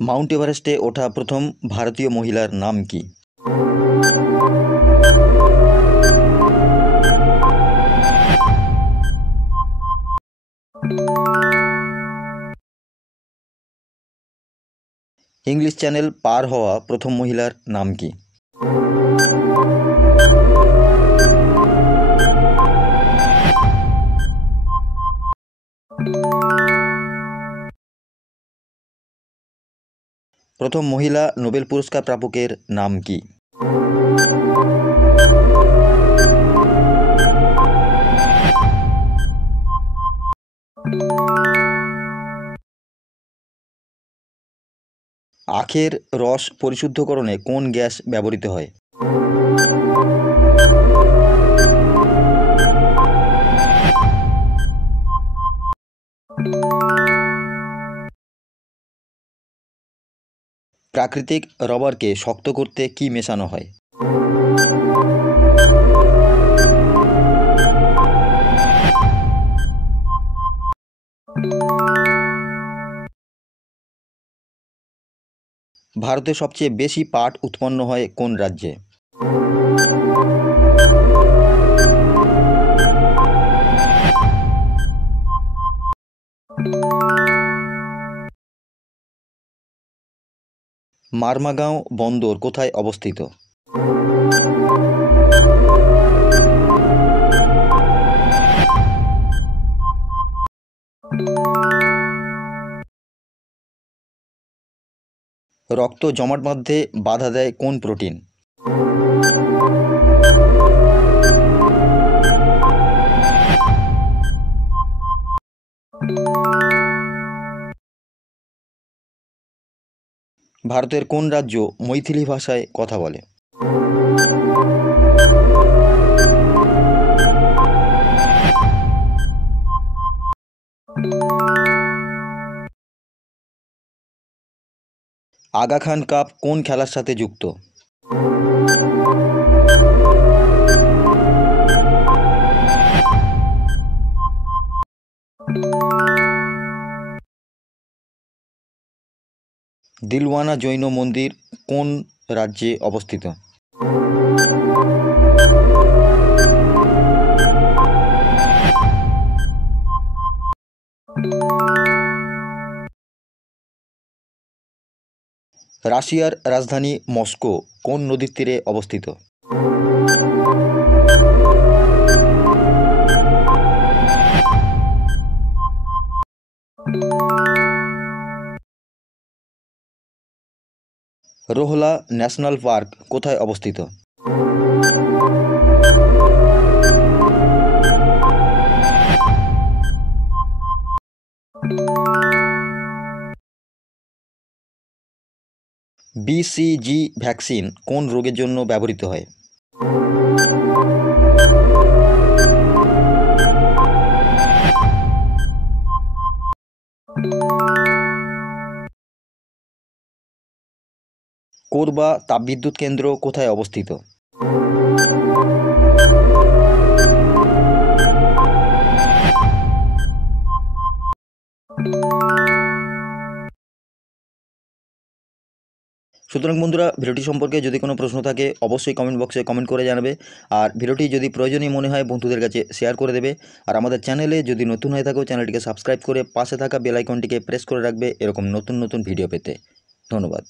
Mount এভারেস্টে ওঠা প্রথম ভারতীয় মহিলার নাম কি? ইংলিশ চ্যানেল পার হওয়া প্রথম মহিলার নাম কি? প্রথম মহিলা নোবেল পুরস্কার প্রাপকের নাম কি? আখের রস পরিশুদ্ধকরণে কোন গ্যাস ব্যবহৃত হয়? প্রাকৃতিক রবারকে শক্ত করতে কি মেশানো হয়? ভারতে সবচেয়ে বেশি পাট উৎপন্ন হয় কোন রাজ্যে? মারমাগাঁও বন্দর কোথায় অবস্থিত? রক্ত জমাট বাঁধতে বাধা দেয় কোন প্রোটিন? ভারতের কোন রাজ্য মৈথিলি ভাষায় কথা বলে? আগা খান কাপ কোন খেলার সাথে যুক্ত? দিলওয়ানা জৈন মন্দির কোন রাজ্যে অবস্থিত? রাশিয়ার রাজধানী মস্কো কোন নদীর তীরে অবস্থিত? রোহলা ন্যাশনাল পার্ক কোথায় অবস্থিত? BCG ভ্যাকসিন কোন রোগের জন্য ব্যবহৃত হয়? কোরবা তাপবিদ্যুৎ কেন্দ্র কোথায় অবস্থিত? সুতরাং বন্ধুরা, ভিডিওটি সম্পর্কে যদি কোনো প্রশ্ন থাকে অবশ্যই কমেন্ট বক্সে কমেন্ট করে জানাবে। আর ভিডিওটি যদি প্রয়োজনীয় মনে হয় বন্ধুদের কাছে শেয়ার করে দেবে। আর আমাদের চ্যানেলে যদি নতুন হয়ে থাকো চ্যানেলটিকে সাবস্ক্রাইব করে পাশে থাকা বেল আইকনটিকে প্রেস করে রাখবে এরকম নতুন নতুন ভিডিও পেতে। ধন্যবাদ।